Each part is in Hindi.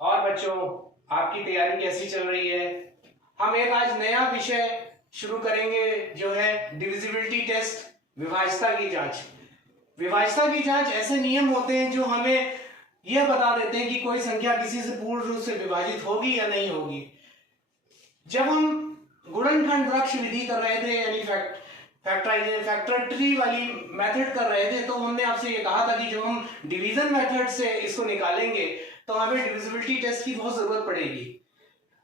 और बच्चों, आपकी तैयारी कैसी चल रही है? हम एक आज नया विषय शुरू करेंगे जो है डिविजिबिलिटी टेस्ट, विभाज्यता की जांच। विभाज्यता की जांच ऐसे नियम होते हैं जो हमें यह बता देते हैं कि कोई संख्या किसी से पूर्ण रूप से विभाजित होगी या नहीं होगी। जब हम गुणनखंड वृक्ष विधि कर रहे थे, यानी फैक्टरेटरी वाली मेथड कर रहे थे, तो हमने आपसे ये कहा था कि जब हम डिवीजन मेथड से इसको निकालेंगे तो हमें डिविजिबिलिटी टेस्ट की बहुत जरूरत पड़ेगी।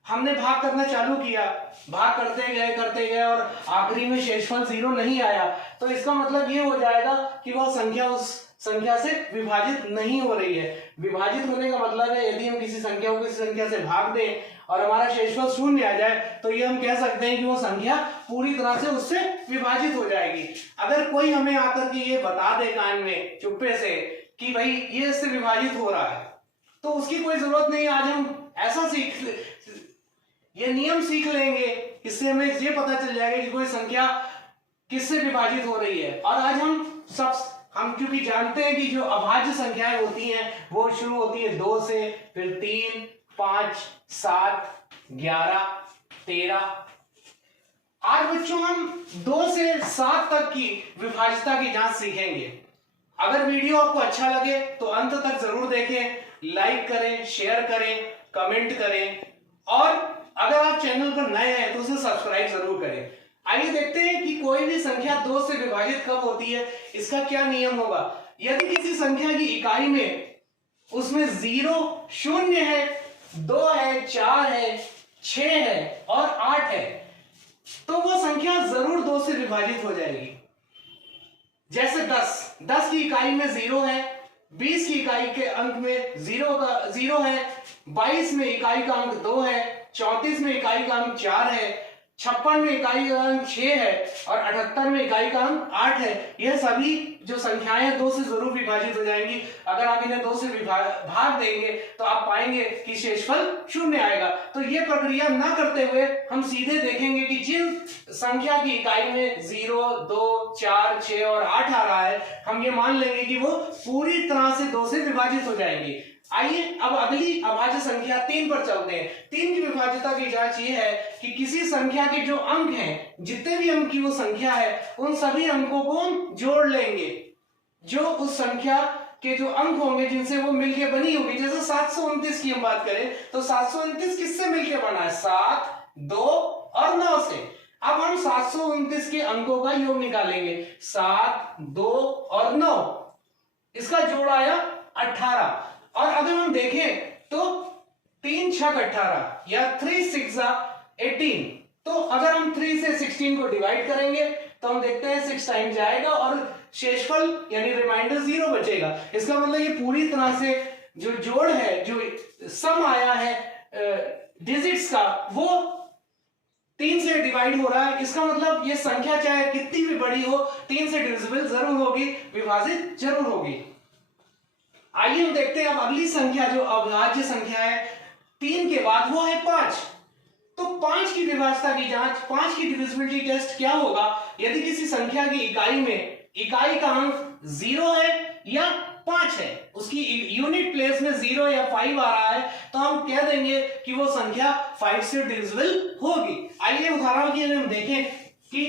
हमने भाग करना चालू किया, भाग करते गए और आखिरी में शेषफल 0 नहीं आया, तो इसका मतलब ये हो जाएगा कि वह संख्या उस संख्या से विभाजित नहीं हो रही है। विभाजित होने का मतलब है यदि हम किसी संख्या को किसी संख्या से भाग दें और हमारा शेषफल 0 आ जाए तो ये हम कह सकते हैं कि वो संख्या पूरी तरह से उससे विभाजित हो जाएगी। अगर कोई हमें आकर के ये बता दे कान में चुप्पे से कि भाई ये इससे विभाजित हो रहा है, तो उसकी कोई जरूरत नहीं। आज हम ऐसा ये नियम सीख लेंगे, इससे हमें ये पता चल जाएगा कि कोई संख्या किससे विभाजित हो रही है। और आज हम क्योंकि जानते हैं कि जो अभाज्य संख्याएं होती हैं वो शुरू होती है 2 से, फिर 3, 5, 7, 11, 13। आज बच्चों हम 2 से 7 तक की विभाज्यता की जांच सीखेंगे। अगर वीडियो आपको अच्छा लगे तो अंत तक जरूर देखें, लाइक करें, शेयर करें, कमेंट करें, और अगर आप चैनल पर नए हैं तो उसे सब्सक्राइब जरूर करें। आइए देखते हैं कि कोई भी संख्या 2 से विभाजित कब होती है, इसका क्या नियम होगा। यदि किसी संख्या की इकाई में उसमें 0 0 है, 2 है, 4 है, 6 है और 8 है, तो वो संख्या जरूर 2 से विभाजित हो जाएगी। जैसे 10 की इकाई में 0 है, 20 की इकाई के अंक में 0 है, 22 में इकाई का अंक 2 है, 34 में इकाई का अंक 4 है, 56 में इकाई का अंक 6 है और 78 में इकाई का अंक 8 है। यह सभी जो संख्याएं 2 से जरूर विभाजित हो जाएंगी। अगर आप इन्हें 2 से भाग देंगे तो आप पाएंगे कि शेषफल 0 आएगा। तो ये प्रक्रिया ना करते हुए हम सीधे देखेंगे कि जिन संख्या की इकाई में 0, 2, 4, 6 और 8 आ रहा है, हम ये मान लेंगे कि वो पूरी तरह से 2 से विभाजित हो जाएंगी। आइए अब अगली अभाज्य संख्या 3 पर चलते हैं। 3 की विभाज्यता की जांच ये है कि किसी संख्या के जो अंक हैं, जितने भी अंक की वो संख्या है, उन सभी अंकों को हम जोड़ लेंगे जो उस संख्या के जो अंक होंगे जिनसे वो मिलके बनी होगी। जैसे 729 की हम बात करें तो 729 किससे मिलके बना है? 7, 2 और 9 से। अब हम 729 के अंकों का योग निकालेंगे। 7, 2 और 9, इसका जोड़ आया 18। और अगर हम देखें तो 3 6 18 या 3 6 18, तो अगर हम 3 से 16 को डिवाइड करेंगे तो हम देखते हैं 6 टाइम जाएगा और शेषफल यानी रिमाइंडर 0 बचेगा। इसका मतलब ये पूरी तरह से जो जोड़ है, जो सम आया है डिजिट्स का, वो 3 से डिवाइड हो रहा है। इसका मतलब ये संख्या चाहे कितनी भी बड़ी हो, 3 से डिविजिबल जरूर होगी, विभाजित जरूर होगी। आइए हम देखते हैं अब अगली संख्या जो अभाज्य संख्या है 3 के बाद, वो है 5। तो 5 की विभाज्यता की जांच, 5 की डिविजिबिलिटी टेस्ट क्या होगा। यदि किसी संख्या की इकाई में इकाई का अंक 0 है या 5 है, उसकी यूनिट प्लेस में 0 या 5 आ रहा है, तो हम कह देंगे कि वो संख्या 5 से डिविजिबल होगी। आइए उदाहरण के लिए हम देखें कि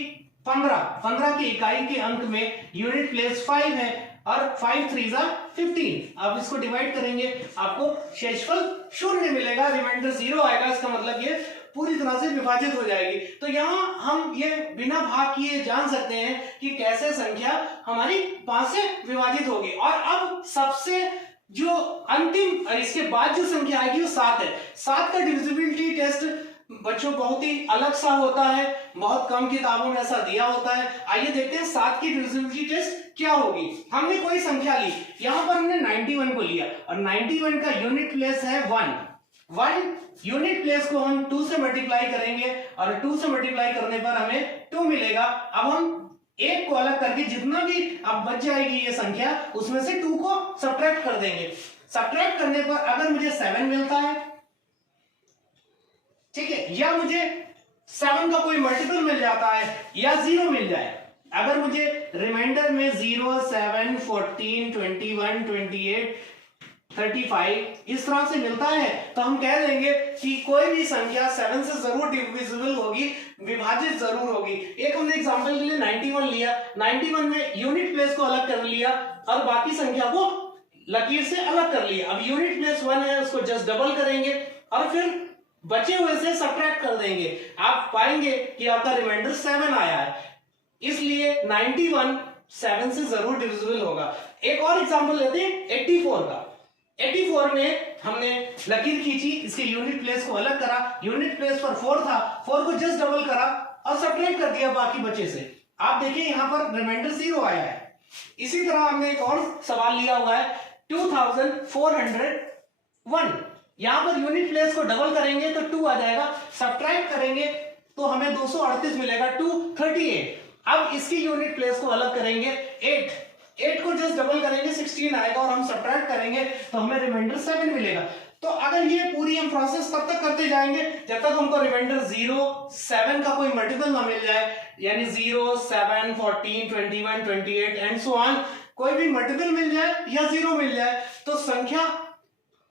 15 की इकाई के अंक में यूनिट प्लेस 5 है और 5 3 15। अब इसको डिवाइड करेंगे, आपको शेषफल 0 मिलेगा, रिमाइंडर 0 आएगा। इसका मतलब ये पूरी तरह से विभाजित हो जाएगी। तो यहाँ हम ये बिना भाग किए जान सकते हैं कि कैसे संख्या हमारी 5 से विभाजित होगी। और अब सबसे जो अंतिम इसके बाद जो संख्या आएगी वो 7 है। 7 का डिविजिबिलिटी टेस्ट बच्चों बहुत ही अलग सा होता है, बहुत कम किताबों में ऐसा दिया होता है। आइए देखते हैं 7 की डिविजिबिलिटी टेस्ट क्या होगी। हमने कोई संख्या ली, यहां पर हमने 91 को लिया और 91 का यूनिट प्लेस है 1 यूनिट प्लेस को हम 2 से मल्टीप्लाई करेंगे और 2 से मल्टीप्लाई करने पर हमें 2 मिलेगा। अब हम 1 को अलग करके जितना भी अब बच जाएगी ये संख्या, उसमें से 2 को सब्ट्रैक्ट कर देंगे। सब्ट्रैक्ट करने पर अगर मुझे 7 मिलता है, ठीक है, या मुझे 7 का कोई मल्टीपल मिल जाता है या 0 मिल जाए, अगर मुझे रिमाइंडर में 0, 7, 14, 21, 28, 35 इस तरह से मिलता है, तो हम कह देंगे कि कोई भी संख्या 7 से जरूर डिविजिबल होगी, विभाजित जरूर होगी। एक हमने एग्जांपल के लिए 91 लिया, 91 में यूनिट प्लेस को अलग कर लिया और बाकी संख्या को लकीर से अलग कर लिया। अब यूनिट प्लेस 1 है, उसको जस्ट डबल करेंगे और फिर बचे हुए से सब्ट्रैक्ट कर देंगे। आप पाएंगे कि आपका रिमाइंडर 7 आया है, इसलिए 91 7 से जरूर डिविजिबल होगा। एक और एग्जांपल लेते हैं 84 का। 84 में हमने लकीर खींची, इसके यूनिट प्लेस को अलग करा, यूनिट प्लेस पर 4 था, 4 को जस्ट डबल करा और सब्ट्रैक्ट कर दिया बाकी बचे से। आप देखिए यहां पर रिमाइंडर 0 आया है। इसी तरह हमने एक और सवाल लिया हुआ है 2401। यहां पर यूनिट प्लेस को डबल करेंगे तो 2 आ जाएगा, सब्ट्रैक्ट करेंगे तो हमें 238 मिलेगा, 238। अब इसकी यूनिट प्लेस को अलग करेंगे 8 को जस्ट डबल करेंगे 16 आएगा और हम सब्ट्रैक्ट करेंगे तो हमें रिमाइंडर 7 मिलेगा। तो अगर ये पूरी हम प्रोसेस तब तक करते जाएंगे जब तक हमको रिमाइंडर 0 7 का कोई मल्टीपल ना मिल जाए, यानी 0 7 14 21 28 एंड सो ऑन, कोई भी मल्टीपल मिल जाए या 0 मिल जाए तो संख्या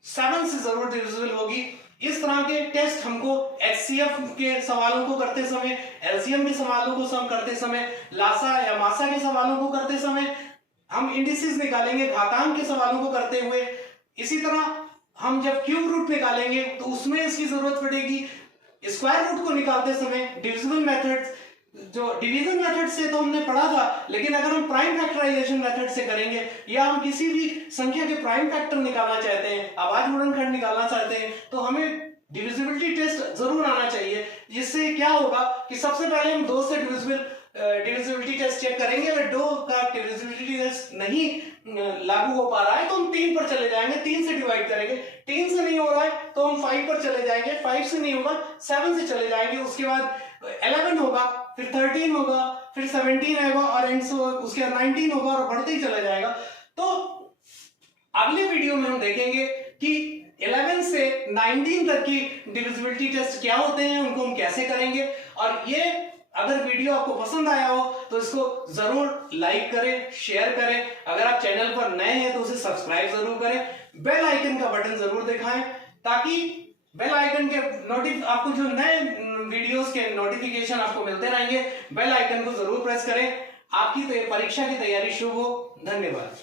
7 से जरूर डिविजिबल होगी। इस तरह के टेस्ट हमको एचसीएफ के सवालों को करते समय, एलसीएम के सवालों को सम करते समय, लासा या मासा के सवालों को करते समय, हम इंडिसेस निकालेंगे घातांक के सवालों को करते हुए। इसी तरह हम जब क्यूब रूट निकालेंगे तो उसमें इसकी जरूरत पड़ेगी। स्क्वायर रूट को निकालते समय डिविजिबल मेथड्स, जो डिवीजन मेथड से तो हमने पढ़ा था, लेकिन अगर हम प्राइम फैक्टराइजेशन मेथड से करेंगे या हम किसी भी संख्या के प्राइम फैक्टर निकालना चाहते हैं, आवाज गुणनखंड निकालना चाहते हैं, तो हमें डिविजिबिलिटी टेस्ट जरूर आना चाहिए। जिससे क्या होगा कि सबसे पहले हम 2 से डिविजिबिलिटी टेस्ट चेक करेंगे। अगर 2 का डिविजिबिलिटी टेस्ट नहीं लागू हो पा रहा है तो हम 3 पर चले जाएंगे, 3 से डिवाइड करेंगे। 3 से नहीं हो रहा है तो हम 5 पर चले जाएंगे, 5 से नहीं होगा 7 से चले जाएंगे, उसके बाद 11 होगा, फिर 13 होगा, फिर 17 आएगा और उसके बाद 19 होगा और बढ़ते ही चला जाएगा। तो अगले वीडियो में हम देखेंगे कि 11 से 19 तक की डिविजिबिलिटी टेस्ट क्या होते हैं, उनको हम कैसे करेंगे। और ये अगर वीडियो आपको पसंद आया हो तो इसको जरूर लाइक करें, शेयर करें। अगर आप चैनल पर नए हैं तो उसे सब्सक्राइब जरूर करें, बेल आइकन का बटन जरूर दिखाएं ताकि बेल आइकन के आपको जो नए वीडियोस के नोटिफिकेशन आपको मिलते रहेंगे। बेल आइकन को जरूर प्रेस करें। आपकी परीक्षा की तैयारी शुभ हो। धन्यवाद।